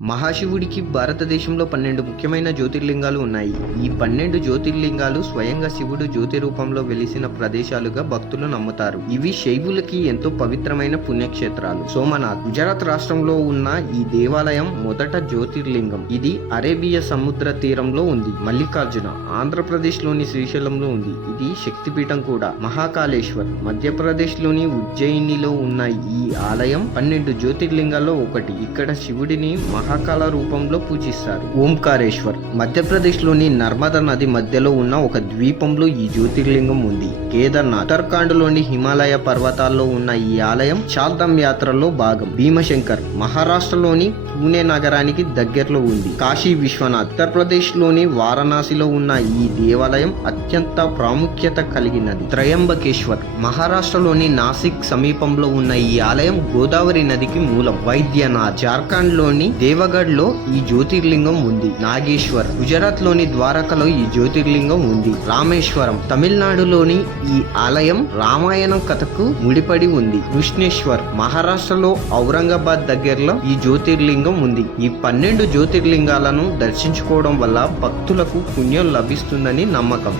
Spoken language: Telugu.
మహాశివుడికి భారతదేశంలో 12 ముఖ్యమైన జ్యోతిర్లింగాలు ఉన్నాయి. ఈ 12 జ్యోతిర్లింగాలు స్వయంగా శివుడు జ్యోతి రూపంలో వెలిసిన ప్రదేశాలుగా భక్తులు నమ్ముతారు. ఇవి శైవులకి ఎంతో పవిత్రమైన పుణ్యక్షేత్రాలు. సోమనాథ్ గుజరాత్ రాష్ట్రంలో ఉన్న ఈ దేవాలయం మొదట జ్యోతిర్లింగం. ఇది అరేబియా సముద్ర తీరంలో ఉంది. మల్లికార్జున ఆంధ్రప్రదేశ్ లోని శ్రీశైలంలో ఉంది. ఇది శక్తిపీఠం కూడా. మహాకాళేశ్వర్ మధ్యప్రదేశ్ లోని ఉజ్జయినిలో ఉన్న ఈ ఆలయం 12 జ్యోతిర్లింగాల్లో ఒకటి. ఇక్కడ శివుడిని మహాకాల రూపంలో పూజిస్తారు. ఓంకారేశ్వర్ మధ్యప్రదేశ్ లోని నర్మదా నది మధ్యలో ఉన్న ఒక ద్వీపంలో ఈ జ్యోతిర్లింగం ఉంది. కేదార్నాథ్ ఉత్తరాఖండ్ లోని హిమాలయ పర్వతాల్లో ఉన్న ఈ ఆలయం చార్ధామ్ యాత్రలో భాగం. భీమశంకర్ మహారాష్ట్రలోని పూణే నగరానికి దగ్గరలో ఉంది. కాశీ విశ్వనాథ్ ఉత్తరప్రదేశ్ లోని వారణాసిలో ఉన్న ఈ దేవాలయం అత్యంత ప్రాముఖ్యత కలిగినది. త్రయంబకేశ్వర్ మహారాష్ట్రలోని నాసిక్ సమీపంలో ఉన్న ఈ ఆలయం గోదావరి నదికి మూలం. వైద్యనాథ్ జార్ఖండ్ లోని దేవగఢ్ లో ఈ జ్యోతిర్లింగం ఉంది. నాగేశ్వర్ గుజరాత్ లోని ద్వారకలో ఈ జ్యోతిర్లింగం ఉంది. రామేశ్వరం తమిళనాడులోని ఈ ఆలయం రామాయణం కథకు ముడిపడి ఉంది. కృష్ణేశ్వర్ మహారాష్ట్రలో ఔరంగాబాద్ దగ్గరలో ఈ జ్యోతిర్లింగం ఉంది. ఈ 12 జ్యోతిర్లింగాలను దర్శించుకోవడం వల్ల భక్తులకు పుణ్యం లభిస్తుందని నమ్మకం.